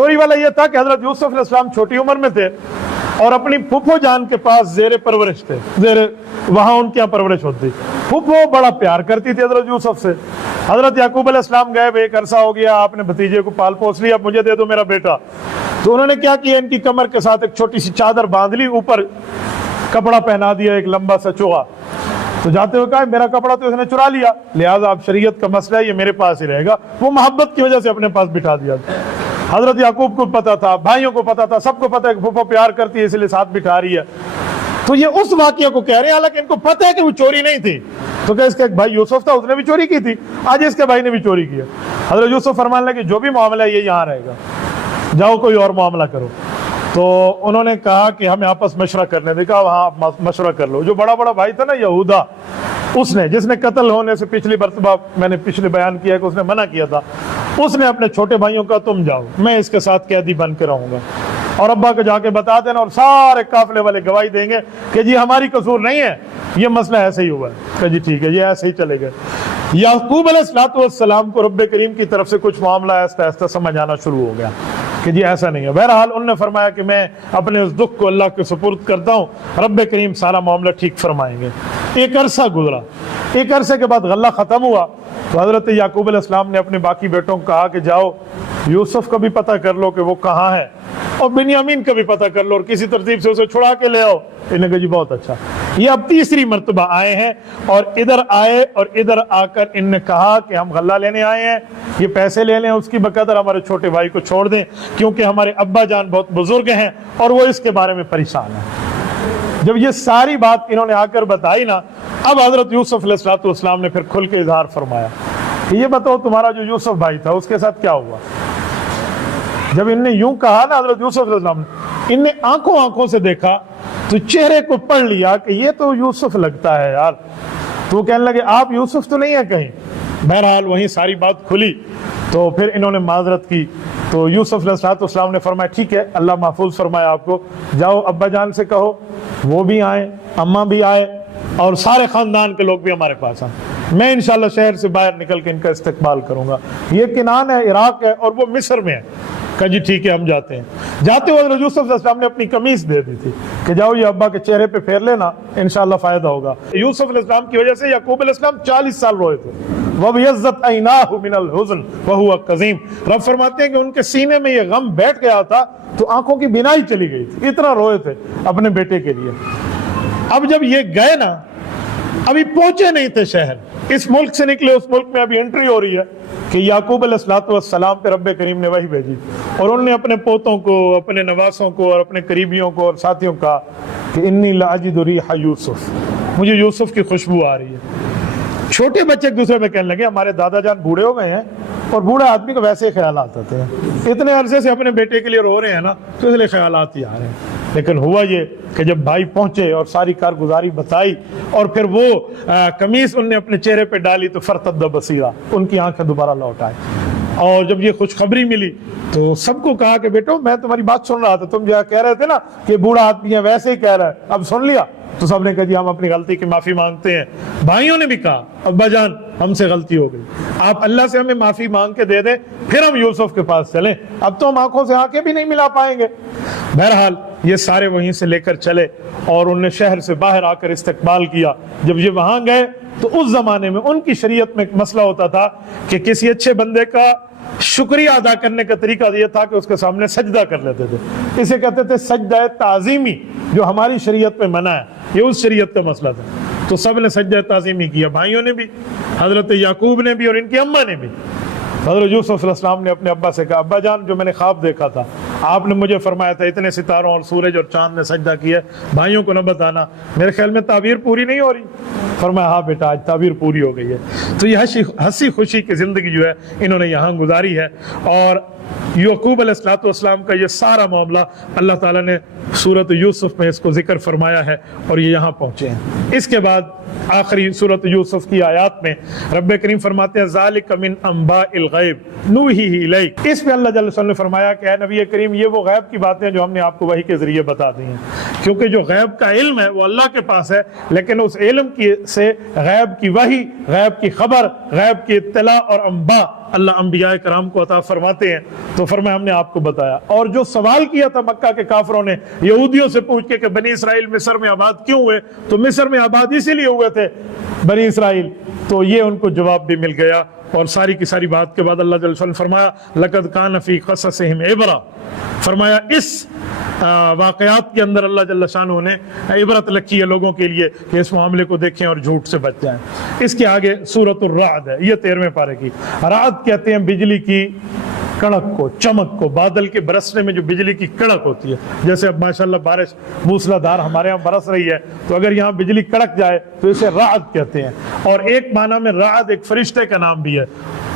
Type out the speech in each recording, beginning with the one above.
چوری والا یہ تھا کہ حضرت یوسف علیہ السلام چھوٹی عمر میں تھے اور اپنی پھپھو جان کے پاس زیر پرورش تھے، وہاں ان کے یہاں پرورش ہوتی، پھپھو بڑا پیار کرتی تھی حضرت یوسف سے۔ حضرت یعقوب علیہ السلام گئے، ایک عرصہ ہو گیا، آپ نے بھتیجے کو پال پوس لیا، اب مجھے دے دو میرا بیٹا۔ تو انہوں نے کیا کیا، ان کی کمر کے ساتھ ایک چھوٹی سی چادر باندھ لی، اوپر کپڑا پہنا دیا ایک لمبا سا چوغا۔ تو جاتے ہوئے کہا میرا کپڑا تو اس نے چرا لیا، لہٰذا اب شریعت کا مسئلہ ہے، یہ میرے پاس ہی رہے گا۔ وہ محبت کی وجہ سے اپنے پاس بٹھا دیا۔ حضرت یعقوب کو پتا تھا، بھائیوں کو پتا تھا، سب کو پتا ہے کہ پھوپھو پیار کرتی ہے اس لیے ساتھ بٹھا رہی ہے۔ تو یہ اس واقعہ کو کہہ رہے ہیں، حالانکہ ان کو پتہ ہے کہ وہ چوری نہیں تھی۔ تو کہ اس کا ایک بھائی یوسف تھا، اس نے بھی چوری کی تھی، آج اس کے بھائی نے بھی چوری کیا۔ حضرت یوسف فرمانے لگے جو بھی معاملہ ہے یہ یہاں رہے گا، جاؤ کوئی اور معاملہ کرو۔ تو انہوں نے کہا کہ ہمیں آپس مشورہ کرنے دے، کہا وہاں آپ مشورہ کر لو۔ جو بڑا بھائی تھا نا یہودا، اس نے، جس نے قتل ہونے سے پچھلی مرتبہ میں نے پچھلے بیان کیا کہ اس نے منع کیا تھا، اس نے اپنے چھوٹے بھائیوں کا تم جاؤ، میں اس کے ساتھ قیدی بن کے رہوں گا، اور ابا کو جا کے بتا دینا، اور سارے قافلے والے گواہی دیں گے کہ جی ہماری قصور نہیں ہے، یہ مسئلہ ایسے ہی ہوا ہے۔ کہ جی ٹھیک ہے، یہ ایسے ہی چلے گئے۔ یعقوب علیہ السلام کو رب کریم کی طرف سے کچھ معاملہ آہستہ آہستہ سمجھ آنا شروع ہو گیا کہ جی ایسا نہیں ہے۔ بہرحال انہوں نے فرمایا کہ میں اپنے اس دکھ کو اللہ کے سپرد کرتا ہوں، رب کریم سارا معاملہ ٹھیک فرمائیں گے۔ ایک عرصہ گزرا، ایک عرصے کے بعد غلہ ختم ہوا، تو حضرت یعقوب علیہ السلام نے اپنے باقی بیٹوں کو کہا کہ جاؤ یوسف کا بھی پتہ کر لو کہ وہ کہاں ہے، اور بنیامین کا بھی پتہ کر لو، اور کسی ترتیب سے اسے چھڑا کے لے آؤ۔ انہوں نے کہا جی بہت اچھا۔ یہ اب تیسری مرتبہ آئے ہیں، اور ادھر آئے اور ادھر آ کر ان نے کہا کہ ہم غلہ لینے آئے ہیں، یہ پیسے لے لیں، اس کی بقدر ہمارے چھوٹے بھائی کو چھوڑ دیں، کیونکہ ہمارے ابا جان بہت بزرگ ہیں اور وہ اس کے بارے میں پریشان ہیں۔ جب یہ ساری بات انہوں نے آ کر بتائی نا، اب حضرت یوسف علیہ السلام نے پھر کھل کے اظہار فرمایا کہ یہ بتاؤ تمہارا جو یوسف بھائی تھا اس کے ساتھ کیا ہوا۔ جب ان نے یوں کہا نا حضرت یوسف علیہ السلام نے، ان نے آنکھوں سے دیکھا تو چہرے کو پڑھ لیا کہ یہ تو یوسف لگتا ہے یار۔ تو وہ کہنے لگے آپ یوسف تو نہیں ہے کہیں۔ بہرحال وہیں ساری بات کھلی، تو پھر انہوں نے معذرت کی۔ تو یوسف علیہ السلام نے فرمایا ٹھیک ہے، اللہ محفوظ فرمایا آپ کو، جاؤ ابا جان سے کہو وہ بھی آئیں، اماں بھی آئے، اور سارے خاندان کے لوگ بھی ہمارے پاس آئیں، میں انشاءاللہ شہر سے باہر نکل کے ان کا استقبال کروں گا۔ یہ کنعان ہے، عراق ہے، اور وہ مصر میں ہے۔ کہا جی ٹھیک ہے ہم جاتے ہیں۔ جاتے ہوئے حضرت یوسف علیہ السلام نے اپنی قمیص دے دی تھی کہ جاؤ یہ ابا کے چہرے پہ پھیر لینا، انشاءاللہ فائدہ ہوگا۔ یوسف علیہ السلام کی وجہ سے یعقوب علیہ السلام 40 سال روئے تھے۔ وَبِيَضَّتْ عَيْنَاهُ مِنَ الْحُزْنِ وَهُوَ كَظِيمٌ۔ رب فرماتے ہیں کہ ان کے سینے میں یہ غم بیٹھ گیا تھا تو آنکھوں کی بینائی چلی گئی تھی، اتنا روئے تھے اپنے بیٹے کے لیے۔ اب جب یہ گئے نا، ابھی پہنچے نہیں تھے شہر، اس ملک سے نکلے اس ملک میں ابھی انٹری ہو رہی ہے کہ یعقوب علیہ السلام پہ رب کریم نے وحی بھیجی، اور انہوں نے اپنے پوتوں کو، اپنے نواسوں کو اور اپنے قریبیوں کو اور ساتھیوں کہا کہ انی لاجد ریح یوسف، مجھے یوسف کی خوشبو آ رہی ہے۔ چھوٹے بچے ایک دوسرے میں کہنے لگے ہمارے دادا جان بوڑھے ہو گئے ہیں، اور بوڑھے آدمی کو ویسے ہی خیالات آتے ہیں، اتنے عرصے سے اپنے بیٹے کے لیے رو رہے ہیں نا، تو اس لیے خیالات ہی آ رہے ہیں۔ لیکن ہوا یہ کہ جب بھائی پہنچے اور ساری کارگزاری بتائی، اور پھر وہ قمیص ان نے اپنے چہرے پہ ڈالی، تو فرتد بصیرا، ان کی آنکھیں دوبارہ لوٹ آئی۔ اور جب یہ خوشخبری ملی تو سب کو کہا کہ بیٹو میں تمہاری بات سن رہا تھا، تم جو کہہ رہے تھے نا کہ بوڑھا آدمی ہے ویسے ہی کہہ رہا ہے، اب سن لیا؟ تو سب نے کہا جی ہم اپنی غلطی کی معافی مانگتے ہیں۔ بھائیوں نے بھی کہا ابا جان ہم سے غلطی ہو گئی، آپ اللہ سے ہمیں معافی مانگ کے دے دیں، پھر ہم یوسف کے پاس چلیں، اب تو ہم آنکھوں سے آنکھیں بھی نہیں ملا پائیں گے۔ بہرحال یہ سارے وہیں سے لے کر چلے، اور انہوں نے شہر سے باہر آ کر استقبال کیا۔ جب یہ وہاں گئے تو اس زمانے میں ان کی شریعت میں ایک مسئلہ ہوتا تھا کہ کسی اچھے بندے کا شکریہ ادا کرنے کا طریقہ یہ تھا کہ اس کے سامنے سجدہ کر لیتے تھے، اسے کہتے تھے سجدہ تعظیمی، جو ہماری شریعت میں منع ہے، یہ اس شریعت کا مسئلہ تھا۔ تو سب نے سجدہ تعظیمی کیا، بھائیوں نے بھی، حضرت یعقوب نے بھی، اور ان کی اماں نے بھی۔ حضرت یوسف علیہ السلام نے اپنے ابا سے کہا ابا جان جو میں نے خواب دیکھا تھا، آپ نے مجھے فرمایا تھا اتنے ستاروں اور سورج اور چاند نے سجدہ کیا، بھائیوں کو نہ بتانا، میرے خیال میں تعبیر پوری نہیں ہو رہی۔ فرمایا ہاں بیٹا آج تعبیر پوری ہو گئی ہے۔ تو یہ ہنسی خوشی کی زندگی جو ہے انہوں نے یہاں گزاری ہے، اور یعقوب علیہ السلام کا یہ سارا معاملہ اللہ تعالیٰ نے سورۃ یوسف میں اس کو ذکر فرمایا ہے، اور یہ یہاں پہنچے ہیں۔ اس کے بعد آخری سورۃ یوسف کی آیات میں رب کریم فرماتے ہیں ذالک من انباء الغیب نوحیہ الیک۔ اس میں اللہ جل وعلا نے فرمایا کہ اے نبی کریم یہ وہ غیب کی باتیں جو ہم نے آپ کو وحی کے ذریعے بتا دی ہیں، کیونکہ جو غیب کا علم ہے وہ اللہ کے پاس ہے، لیکن اس علم کی سے غیب کی وحی، غیب کی خبر، غیب کی اطلاع اور انباء اللہ انبیاء کرام کو عطا فرماتے ہیں۔ تو فرمایا ہم نے آپ کو بتایا، اور جو سوال کیا تھا مکہ کے کافروں نے یہودیوں سے پوچھ کے کہ بنی اسرائیل مصر میں آباد کیوں ہوئے، تو مصر میں آباد اسی لیے ہوئے تھے بنی اسرائیل، تو یہ ان کو جواب بھی مل گیا۔ اور ساری کی ساری بات کے بعد اللہ جل وعلا نے فرمایا لقد کان فی قصصہم عبرہ، فرمایا اس واقعات کے اندر اللہ جل شانہ نے عبرت رکھی ہے لوگوں کے لیے کہ اس معاملے کو دیکھیں اور جھوٹ سے بچ جائیں۔ اس کے آگے سورۃ الرعد ہے، یہ 13ویں پارے کی۔ رعد کہتے ہیں بجلی کی کڑک کو، چمک کو، بادل کے برسنے میں جو بجلی کی کڑک ہوتی ہے، جیسے اب ماشاءاللہ بارش موسلا دھار ہمارے یہاں برس رہی ہے، تو اگر یہاں بجلی کڑک جائے تو اسے رعد کہتے ہیں۔ اور ایک معنی میں رعد ایک فرشتے کا نام بھی ہے،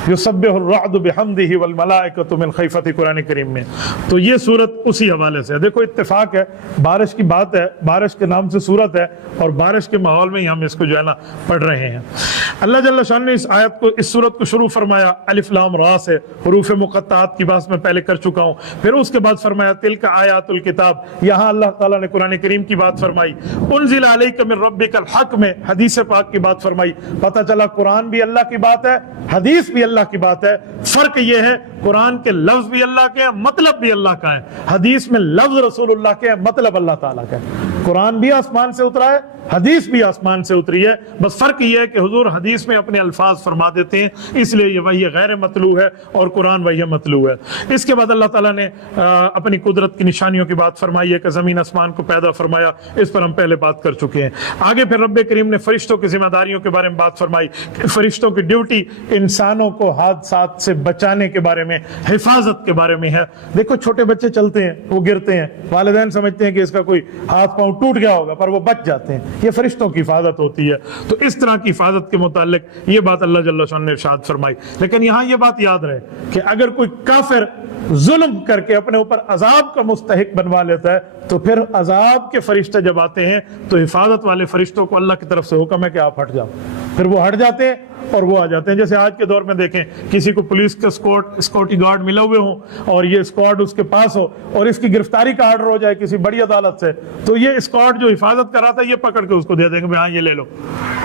یسبح الرعد بحمدہ والملائکۃ من خیفتہ، قرآن کریم میں۔ تو یہ سورت اسی حوالے سے ہے۔ دیکھو اتفاق ہے، بارش کی بات ہے، بارش کے نام سے سورت ہے، اور بارش کے ماحول میں ہی ہم اس کو جو ہے نا پڑھ رہے ہیں۔ اللہ جل شانہ نے اس آیت کو، اس سورت کو شروع فرمایا الف لام را سے، حروف مقطعات کی بات میں پہلے کر چکا ہوں۔ پھر اس کے بعد فرمایا تلک آیات الکتاب، یہاں اللہ تعالیٰ نے قرآن کریم کی بات فرمائی۔ انزل علیک من ربک الحق میں حدیث پاک کی بات فرمائی۔ پتہ چلا قرآن بھی اللہ کی بات ہے، حدیث بھی اللہ کی بات ہے۔ فرق یہ ہے قرآن کے لفظ بھی اللہ کے ہیں، مطلب بھی اللہ کا ہے۔ حدیث میں لفظ رسول اللہ کے ہیں، مطلب اللہ تعالیٰ کا ہے۔ قرآن بھی آسمان سے اترا ہے، حدیث بھی آسمان سے اتری ہے، بس فرق یہ ہے کہ حضور حدیث میں اپنے الفاظ فرما دیتے ہیں، اس لیے یہ وحی غیر مطلوع ہے اور قرآن وحی مطلوع ہے۔ اس کے بعد اللہ تعالیٰ نے اپنی قدرت کی نشانیوں کی بات فرمائی ہے کہ زمین آسمان کو پیدا فرمایا، اس پر ہم پہلے بات کر چکے ہیں۔ آگے پھر رب کریم نے فرشتوں کی ذمہ داریوں کے بارے میں بات فرمائی کہ فرشتوں کی ڈیوٹی انسانوں کو حادثات سے بچانے کے بارے میں، حفاظت کے بارے میں ہے۔ دیکھو چھوٹے بچے چلتے ہیں، وہ گرتے ہیں، والدین سمجھتے ہیں کہ اس کا کوئی ہاتھ پاؤں ٹوٹ گیا ہوگا، پر وہ بچ جاتے ہیں، یہ فرشتوں کی حفاظت ہوتی ہے۔ تو اس طرح کی حفاظت کے متعلق یہ بات اللہ جل شانہ نے ارشاد فرمائی۔ لیکن یہاں یہ بات یاد رہے کہ اگر کوئی کافر ظلم کر کے اپنے اوپر عذاب کا مستحق بنوا لیتا ہے تو پھر عذاب کے فرشتے جب آتے ہیں تو حفاظت والے فرشتوں کو اللہ کی طرف سے حکم ہے کہ آپ ہٹ جاؤ، پھر وہ ہٹ جاتے ہیں اور وہ آ جاتے ہیں۔ جیسے آج کے دور میں دیکھیں کسی کو پولیس کا سیکورٹی گارڈ ملے ہوئے ہوں اور یہ اسکواڈ اس کے پاس ہو اور اس کی گرفتاری کا آرڈر ہو جائے کسی بڑی عدالت سے، تو یہ اسکواڈ جو حفاظت کر رہا تھا یہ پکڑ کے اس کو دے دیں گے ہاں یہ لے لو۔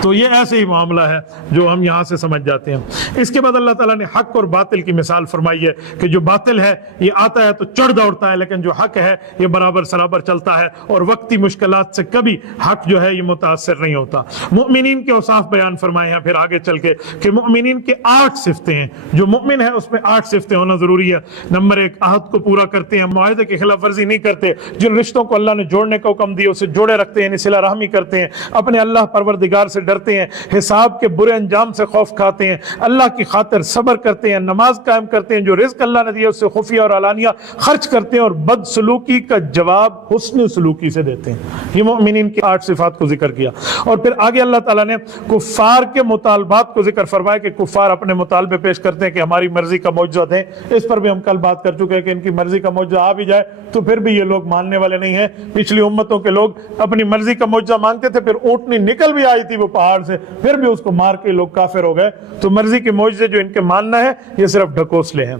تو یہ ایسے ہی معاملہ ہے جو ہم یہاں سے سمجھ جاتے ہیں۔ اس کے بعد اللہ تعالیٰ نے حق اور باطل کی مثال فرمائی ہے کہ جو باطل ہے یہ آتا ہے تو چڑھ دوڑتا ہے، لیکن جو حق ہے یہ برابر سرابر چلتا ہے اور وقتی مشکلات سے کبھی حق جو ہے یہ متاثر نہیں ہوتا۔ مؤمنین کے اوصاف بیان فرمائے ہیں پھر آگے چل کے کہ مؤمنین کے 8 صفتیں ہیں۔ جو مؤمن ہے اس میں 8 صفتیں ہونا ضروری ہے۔ نمبر 1، عہد کو پورا کرتے ہیں، معاہدے کی خلاف ورزی نہیں کرتے، جن رشتوں کو اللہ نے جوڑنے کا حکم دیا اسے جوڑے رکھتے ہیں، یعنی صلہ رحمی کرتے ہیں، اپنے اللہ پروردگار سے ڈرتے ہیں، حساب کے برے انجام سے خوف کھاتے ہیں، اللہ کی خاطر صبر کرتے ہیں، نماز قائم کرتے ہیں، جو رزق اللہ نے دیا اس سے خفیہ اور علانیہ خرچ کرتے ہیں، اور بد سلوکی کا جواب حسن سلوکی سے دیتے ہیں۔ یہ مؤمنین کی 8 صفات کو ذکر کیا۔ اور پھر آگے اللہ تعالیٰ نے کفار کے مطالبات کو ذکر فرمایا کہ کفار اپنے مطالبے پیش کرتے ہیں کہ ہماری مرضی کا معجزہ دیں۔ اس پر بھی ہم کل بات کر چکے ہیں کہ ان کی مرضی کا معجزہ آ بھی جائے تو پھر بھی یہ لوگ ماننے والے نہیں ہیں۔ پچھلی امتوں کے لوگ اپنی مرضی کا معجزہ مانگتے تھے، پھر اونٹنی نکل بھی آئی تھی وہ پہاڑ سے، پھر بھی اس کو مار کے لوگ کافر ہو گئے۔ تو مرضی کے معجزے جو ان کے ماننا ہے یہ صرف ڈھکوسلے ہیں۔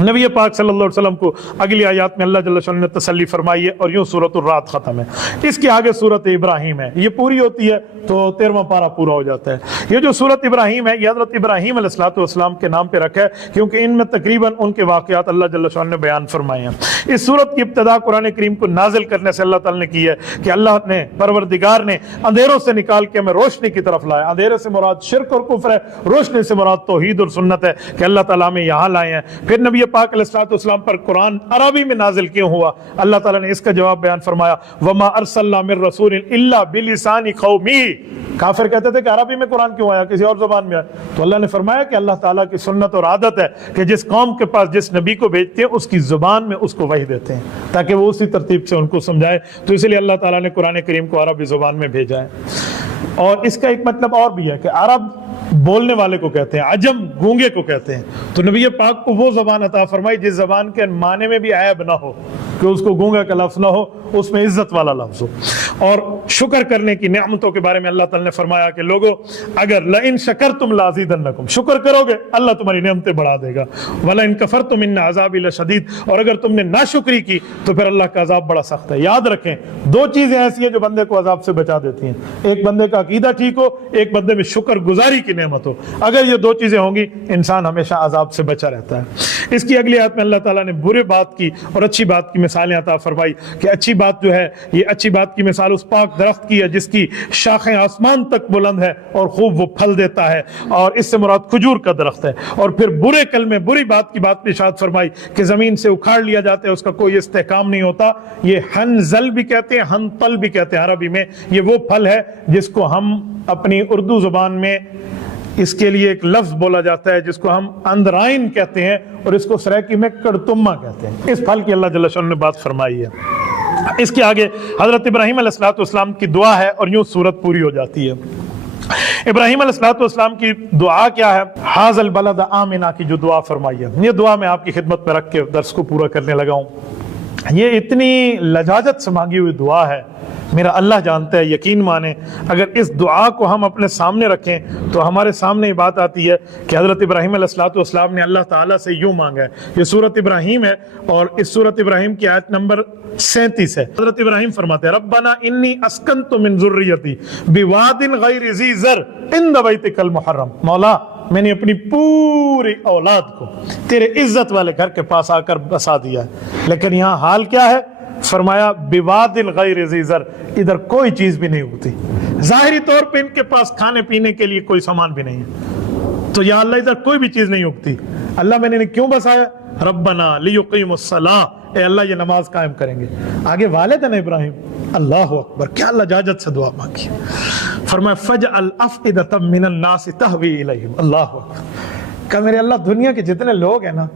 نبی پاک صلی اللہ علیہ وسلم کو اگلی آیات میں اللہ جل شانہ نے تسلی فرمائی ہے اور یوں سورۃ الرعد ختم ہے۔ اس کے آگے سورۃ ابراہیم ہے، یہ پوری ہوتی ہے تو 13واں پارہ پورا ہو جاتا ہے۔ یہ جو سورۃ ابراہیم ہے یہ حضرت ابراہیم علیہ السلام کے نام پہ رکھا ہے کیونکہ ان میں تقریباً ان کے واقعات اللہ جل شانہ نے بیان فرمائے ہیں۔ اس سورت کی ابتدا قرآن کریم کو نازل کرنے سے اللہ تعالیٰ نے کی ہے کہ اللہ نے پروردگار نے اندھیروں سے نکال کے ہمیں روشنی کی طرف لایا۔ اندھیرے سے مراد شرک اور کفر ہے، روشنی سے مراد توحید اور سنت ہے کہ اللہ تعالیٰ ہمیں یہاں لائے ہیں۔ پھر نبی پاک علیہ السلام پر قرآن عربی میں نازل کیوں ہوا؟ اللہ تعالیٰ نے اس کا جواب بیان فرمایا، وَمَا أَرْسَلْنَا مِن رَّسُولٍ إِلَّا بِلِسَانِ قَوْمِهِ۔ کافر کہتے تھے کہ عربی میں قرآن کیوں آیا، کسی اور زبان میں آیا؟ تو اللہ نے فرمایا کہ اللہ تعالیٰ کی سنت اور عادت ہے کہ جس قوم کے پاس جس نبی کو بھیجتے ہیں اس کی زبان میں اس کو وحی دیتے ہیں تاکہ وہ اسی ترتیب سے ان کو سمجھائے۔ تو اس لیے اللہ تعالیٰ نے قرآن کریم کو عربی زبان میں بھیجا ہے۔ اور اس کا ایک مطلب اور بھی ہے کہ عرب بولنے والے کو کہتے ہیں، عجم گونگے کو کہتے ہیں۔ تو نبی پاک کو وہ زبان عطا فرمائی جس زبان کے معنی میں بھی عیب نہ ہو، کہ اس کو گونگا کا لفظ نہ ہو، اس میں عزت والا لفظ ہو۔ اور شکر کرنے کی نعمتوں کے بارے میں اللہ تعالیٰ نے فرمایا کہ لوگو اگر لئن شکرتم لازیدنکم، شکر کرو گے اللہ تمہاری نعمتیں بڑھا دے گا، ولئن کفرتم ان عذابی لشدید، اور اگر تم نے ناشکری کی تو پھر اللہ کا عذاب بڑا سخت ہے۔ یاد رکھیں دو چیزیں ایسی ہیں جو بندے کو عذاب سے بچا دیتی ہیں، ایک بندے کا عقیدہ ٹھیک ہو، ایک بندے میں شکر گزاری کی نعمت ہو۔ اگر یہ دو چیزیں ہوں گی انسان ہمیشہ عذاب سے بچا رہتا ہے۔ اس کی اگلی آیت میں اللہ تعالیٰ نے برے بات کی اور اچھی بات کی مثالیں عطا فرمائی کہ اچھی بات جو ہے، یہ اچھی بات کی مثال اس پاک درخت کی ہے جس کی شاخیں آسمان تک بلند ہے اور خوب وہ پھل دیتا ہے، اور اس سے مراد کھجور کا درخت ہے۔ اور پھر برے کلمے، بری بات کی بات ارشاد فرمائی کہ زمین سے اکھاڑ لیا جاتا ہے، اس کا کوئی استحکام نہیں ہوتا۔ یہ ہنزل بھی کہتے ہیں، ہنطل بھی کہتے ہیں عربی میں۔ یہ وہ پھل ہے جس کو ہم اپنی اردو زبان میں اس کے لیے ایک لفظ بولا جاتا ہے جس کو ہم اندرائن کہتے ہیں، اور اس کو سریکی میں کڑتمہ کہتے ہیں۔ اس پھل کی اللہ جل شانہ نے بات فرمائی ہے۔ اس کے آگے حضرت ابراہیم علیہ السلام کی دعا ہے اور یوں سورت پوری ہو جاتی ہے۔ ابراہیم علیہ السلام کی دعا کیا ہے؟ حاذ البلد آمنا کی جو دعا فرمائی ہے، یہ دعا میں آپ کی خدمت میں رکھ کے درس کو پورا کرنے لگا ہوں۔ یہ اتنی لجاجت سے مانگی ہوئی دعا ہے، میرا اللہ جانتا ہے، یقین مانیں اگر اس دعا کو ہم اپنے سامنے رکھیں تو ہمارے سامنے یہ بات آتی ہے کہ حضرت ابراہیم علیہ السلام نے اللہ تعالیٰ سے یوں مانگا ہے۔ یہ سورت ابراہیم ہے اور اس سورت ابراہیم کی آیت نمبر 37 ہے۔ حضرت ابراہیم فرماتے ہیں ربنا انی اسکنت من ذریتی بواد غیر ذی زر عند بیتک المحرم، مولا میں نے اپنی پوری اولاد کو تیرے عزت والے گھر کے پاس آ کر بسا دیا ہے، لیکن یہاں حال کیا ہے؟ فرمایا بواد غیر ذی زر، ادھر کوئی چیز بھی نہیں ہوتی، ظاہری طور پہ ان کے پاس کھانے پینے کے لیے کوئی سامان بھی نہیں ہے، تو یا اللہ ادھر کوئی بھی چیز نہیں اگتی۔ اللہ میں نے کیوں بسایا؟ ربنا لیقیموا الصلاۃ، اے اللہ یہ نماز قائم کریں گے۔ آگے والد ہیں ابراہیم، اللہ اکبر کیا لجاجت سے دعا مانگی۔ فرمایا فجعل افئدۃ من الناس تہوی الیہم، اللہ اکبر کہ میرے اللہ دنیا کے جتنے لوگ ہیں نا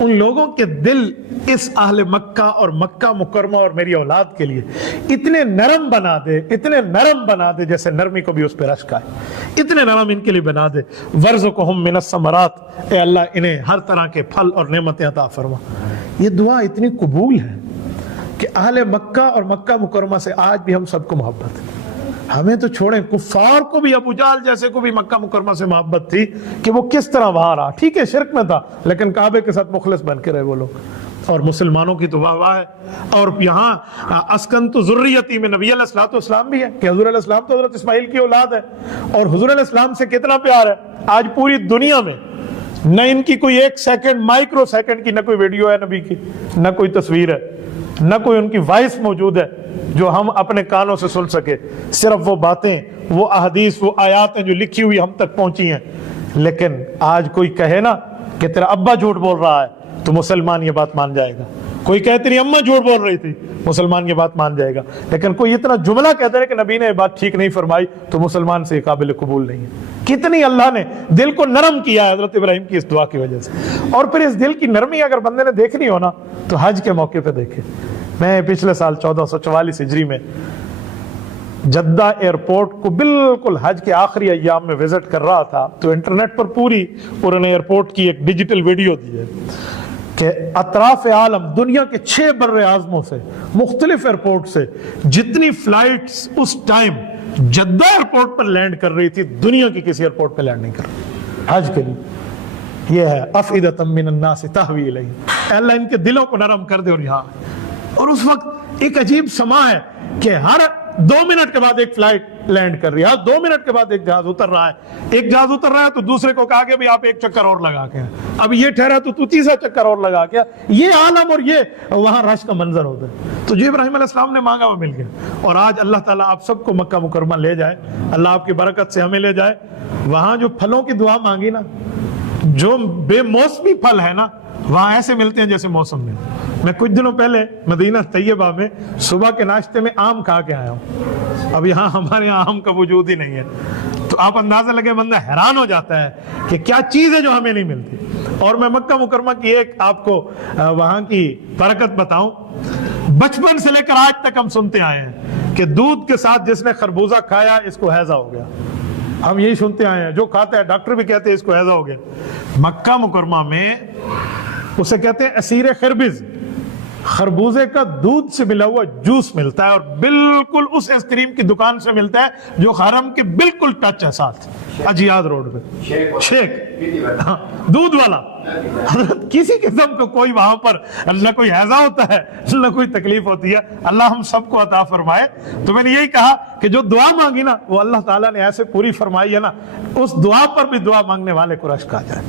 ان لوگوں کے دل اس اہل مکہ اور مکہ مکرمہ اور میری اولاد کے لیے اتنے نرم بنا دے، اتنے نرم بنا دے جیسے نرمی کو بھی اس پہ رشک آئے، اتنے نرم ان کے لیے بنا دے۔ ورزقہم من الثمرات، اے اللہ انہیں ہر طرح کے پھل اور نعمتیں عطا فرما۔ یہ دعا اتنی قبول ہے کہ اہل مکہ اور مکہ مکرمہ سے آج بھی ہم سب کو محبت ہے۔ ہمیں تو چھوڑیں، کفار کو بھی، ابو جہل جیسے کو بھی مکہ مکرمہ سے محبت تھی کہ وہ کس طرح وہاں رہا، ٹھیک ہے شرک میں تھا لیکن کعبے کے ساتھ مخلص بن کے رہے وہ لوگ، اور مسلمانوں کی تو واہ واہ ہے۔ اور یہاں اسکنت ذریتی میں نبی علیہ السلام بھی ہے کہ حضور علیہ السلام تو حضرت اسماعیل کی اولاد ہے، اور حضور علیہ السلام سے کتنا پیار ہے۔ آج پوری دنیا میں نہ ان کی کوئی ایک سیکنڈ، مائکرو سیکنڈ کی نہ کوئی ویڈیو ہے نبی کی، نہ کوئی تصویر ہے، نہ کوئی ان کی وائس موجود ہے جو ہم اپنے کانوں سے سن سکے، صرف وہ باتیں، وہ احادیث، وہ آیات ہیں جو لکھی ہوئی ہم تک پہنچی ہیں۔ لیکن آج کوئی کہے نا کہ تیرا ابا جھوٹ بول رہا ہے تو مسلمان یہ بات مان جائے گا، کوئی کہے تیری اماں جھوٹ بول رہی تھی مسلمان یہ بات مان جائے گا، لیکن کوئی اتنا جملہ کہتا ہے کہ نبی نے یہ بات ٹھیک نہیں فرمائی تو مسلمان سے یہ قابل قبول نہیں ہے۔ کتنی اللہ نے دل کو نرم کیا ہے حضرت ابراہیم کی اس دعا کی وجہ سے۔ اور پھر اس دل کی نرمی اگر بندے نے دیکھنی ہو نا تو حج کے موقع پہ دیکھے۔ میں پچھلے سال 1444 ہجری میں جدہ ایئرپورٹ کو بالکل حج کے آخری ایام میں وزٹ کر رہا تھا تو انٹرنیٹ پر پوری انہوں نے ایئرپورٹ کی ایک ڈیجیٹل ویڈیو دی ہے کہ اطراف عالم، دنیا کے 6 بر اعظموں سے، مختلف ایئرپورٹ سے جتنی فلائٹس اس ٹائم جدہ ایئرپورٹ پر لینڈ کر رہی تھی دنیا کی کسی ایئرپورٹ پہ لینڈ نہیں کر رہی حج کے لیے۔ یہ ہے افئدۃ من الناس تہوی الیہم، اے اللہ ان کے دلوں کو نرم کر دے۔ اور یہاں اور اس وقت ایک عجیب سما ہے کہ ہر 2 منٹ کے بعد ایک فلائٹ لینڈ کر رہی ہے، 2 منٹ کے بعد ایک جہاز اتر رہا ہے، ایک جہاز اتر رہا ہے تو دوسرے کو کہا کہ بھی آپ ایک چکر اور لگا کے، اب یہ ٹھہرا تو تیسرا چکر اور لگا کے، یہ عالم اور یہ وہاں رش کا منظر ہوتا ہے۔ تو جو ابراہیم علیہ السلام نے مانگا وہ مل گیا، اور آج اللہ تعالیٰ آپ سب کو مکہ مکرمہ لے جائے، اللہ آپ کی برکت سے ہمیں لے جائے۔ وہاں جو پھلوں کی دعا مانگی نا، جو بے موسمی پھل ہے نا وہاں ایسے ملتے ہیں جیسے موسم میں۔ میں کچھ دنوں پہلے مدینہ طیبہ میں صبح کے ناشتے میں آم کھا کے آیا ہوں، اب یہاں ہمارے یہاں آم کا وجود ہی نہیں ہے، تو آپ اندازہ لگے بندہ حیران ہو جاتا ہے کہ کیا چیز ہے جو ہمیں نہیں ملتی۔ اور میں مکہ مکرمہ کی ایک آپ کو وہاں کی برکت بتاؤں، بچپن سے لے کر آج تک ہم سنتے آئے ہیں کہ دودھ کے ساتھ جس نے خربوزہ کھایا اس کو ہیضہ ہو گیا، ہم یہی سنتے آئے ہیں، جو کھاتا ہے ڈاکٹر بھی کہتے ہیں اس کو ہیضہ ہو گیا۔ مکہ مکرمہ میں اسے کہتے ہیں اسیر خربز، خربوزے کا دودھ سے ملا ہوا جوس ملتا ہے، اور بالکل اس آئس کریم کی دکان سے ملتا ہے جو حرم کے بالکل ٹچ ہے ساتھ، اجیاد روڈ پہ شیک، ہاں دودھ والا۔ حضرت کسی قسم کا کوئی وہاں پر نہ کوئی ہیضہ ہوتا ہے نہ کوئی تکلیف ہوتی ہے، اللہ ہم سب کو عطا فرمائے۔ تو میں نے یہی کہا کہ جو دعا مانگی نا وہ اللہ تعالیٰ نے ایسے پوری فرمائی ہے نا، اس دعا پر بھی دعا مانگنے والے کو رشک آ جائے۔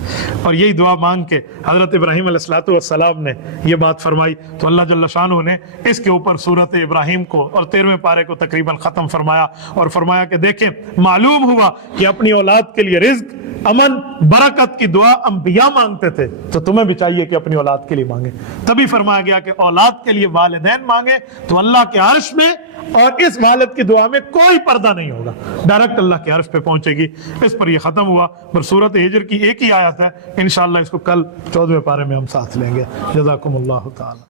اور یہی دعا مانگ کے حضرت ابراہیم علیہ السلام نے یہ بات فرمائی، تو اللہ جل شانہ نے اس کے اوپر سورت ابراہیم کو اور 13ویں پارے کو تقریباً ختم فرمایا، اور فرمایا کہ دیکھیں معلوم ہوا کہ اپنی اولاد کے لیے رزق، امن، برکت کی دعا انبیاء مانگتے تھے، تو تمہیں بھی چاہیے کہ اپنی اولاد کے لیے مانگیں۔ تبھی فرمایا گیا کہ اولاد کے لیے والدین مانگیں تو اللہ کے عرش میں اور اس والد کی دعا میں کوئی پردہ نہیں ہوگا، ڈائریکٹ اللہ کے عرش پہ پہنچے گی۔ اس پر یہ ختم ہوا۔ پر سورت ہجر کی ایک ہی آیت ہے، انشاءاللہ اس کو کل 14ویں پارے میں ہم ساتھ لیں گے۔ جزاکم اللہ تعالی۔